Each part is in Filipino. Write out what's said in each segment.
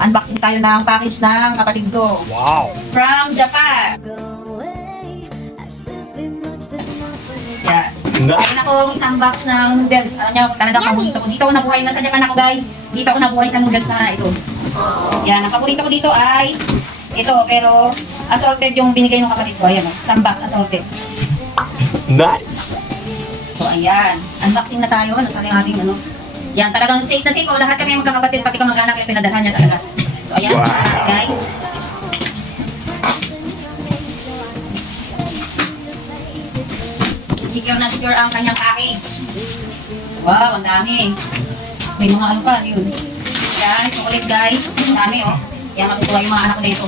Unboxing tayo ng package ng kapatid ko. Wow! From Japan. Yan. Kaya na akong isang box ng noodles. Alam niyo, talagang paborito ko. Dito ako nabuhay na sa Japan ako, guys. Dito ako nabuhay sa noodles na ito. Yan, ang paborito ko dito ay ito, pero assorted yung binigay ng kapatid ko. Ayan, isang box assorted. Nice! So, ayan. Unboxing na tayo. Nasa yung ating ano. Yan, talagang safe na safe. O, lahat kami magkakapatid, pati kamag-anak yung pinadalhan niya talaga. So, ayan, Wow. guys. Secure na secure ang kanyang package. Wow, ang dami. May mga ano pa, yun. Yan, chocolate guys. Ang dami, oh. Yan, matutuwa yung mga anak ko dito.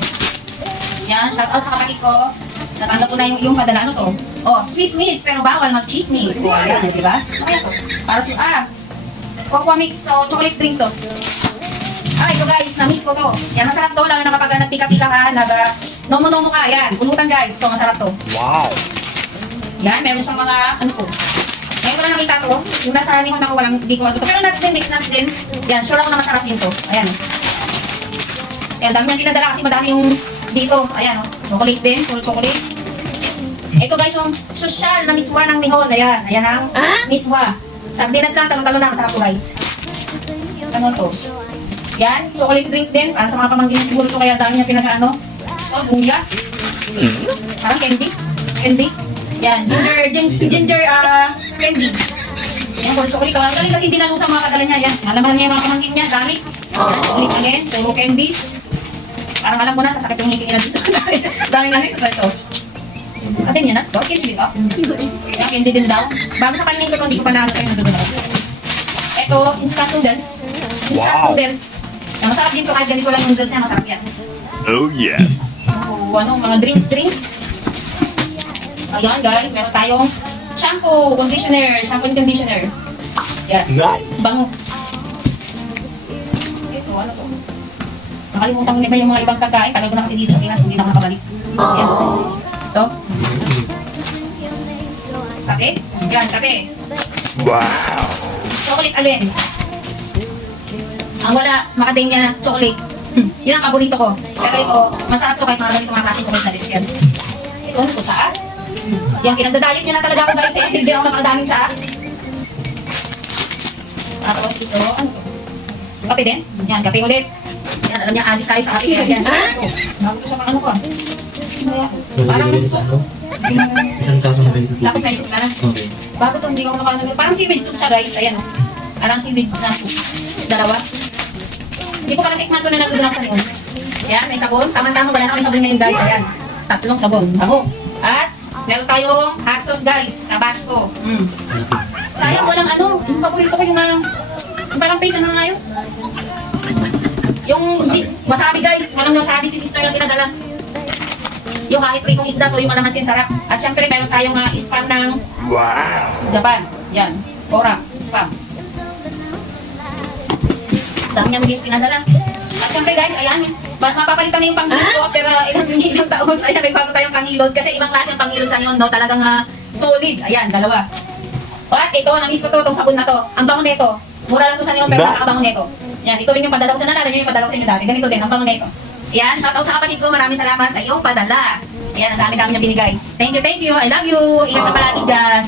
Yan, shout out sa kapatid ko. Natanggap ko na yung padala, ano to? Oh, Swiss Miss, pero bawal mag-chismis. Oh, ayan, di ba? Kaya to. Para si, Cocoa Mix, so chocolate drink to. Ito guys, na-miss ko to. Yan, masarap to, lalo na kapag nagpika-pika ka, nomo-nomo ka, yan. Pulutan guys, to, masarap to. Wow! Yan, meron siyang mga, ano po. Ngayon ko na nakita to, yung nasa limang ako, walang, hindi ko ano to. Pero nuts din, mix nuts din. Yan, sure ako na masarap din to. Ayan. Ayan, dami niyang pinadala kasi madami yung dito. Ayan, chocolate din, full chocolate. Ito guys, yung social na miswa ng Nihon. Ayan, ayan ang miswa. Sardinas lang, talong-talong na, masarap to guys. Ano to? Yan, chocolate drink din. Para sa mga pamangkin siguro to, kaya dami niya pinag-ano. Ito, buya. Parang candy. Candy. Yan, ginger candy. Yan, full chocolate. Ang galing kasi hindi nalusang mga kadala niya. Yan, alam niya yung mga pamangkin niya. Dami. Chocolate again, puro candies. Parang alam mo na, sasakit yung ngipin nila dito. Dami ito. Atin yan, nuts daw. Candy din ba? Yan, candy din daw. Bago sa kainin ko ito, hindi ko pa nakakita yung nadudunan. Ito, instant noodles. Instant Wow. noodles. Yan, masarap din to kahit ganito lang yung noodles niya, masarap yan. Oh yes! Mga drinks. Ayan guys, meron tayong shampoo and conditioner. Yan, Nice! bango. Ito, ano to? Nakalimutan ko na ba yung mga ibang pagkain? Tagal ko na kasi dito, kaya hindi na ako nakabalik. Yan. Ito. Kape? Yan, kape. Wow! Chocolate again. Ang wala, makading niya na chocolate. Yun ang paborito ko. Pero ito, masarap to kahit mga ganito mga klaseng chocolate na biscuit. Ito, ano to, saan? Yan, pinagdadayot niya na talaga ako guys. Hindi ako nakadaming siya. Tapos ito, ano to? Kape din? Yan, kape ulit. Yan, alam niya, adik tayo sa kape. Yan. Bago ko siya pang ano ko. Parang soup. Isang tasong peso. Tapos may soup na. Okay. Bago to, hindi ko nakano. Parang seaweed soup siya guys. Ayan o. Parang seaweed na soup. Dalawa. Hindi ko parang tikman ko na nagdudulak sa noon. Ayan, may sabon. Tama-tama, wala na may sabon ngayon guys. Ayan. Tatlong sabon. Bango. At meron tayong hot sauce guys. Tabasco. Sayang walang ano. Yung paborito ko yung parang face ano nga yun. Yung wasabi guys. Walang wasabi si sister yung pinadala. Yung kahit pritong isda to, yung malamansin sarap. At syempre meron tayong spam ng Wow! Japan. Yan. Ora. Spam. Dami niya magiging pinadala. At syempre guys, ayan. Mapapalitan na yung pangilod ko after ilang taon. Ayan, may bago tayong pangilod. Kasi ibang klase ang pangilod sa inyo. No? Talagang solid. Ayan, dalawa. At ito, na-miss ko to, itong sabon na to. Ang bango nito. Mura lang to sa inyo, pero nakakabango nito. Yan, ito rin yung padala ko sa nalala nyo yung padala ko sa inyo dati. Ganito din, ang bango nito. Ayan, shoutout sa kapatid ko. Maraming salamat sa iyong padala. Ayan, ang dami-dami niya binigay. Thank you. I love you. Ingat ka palagi dyan.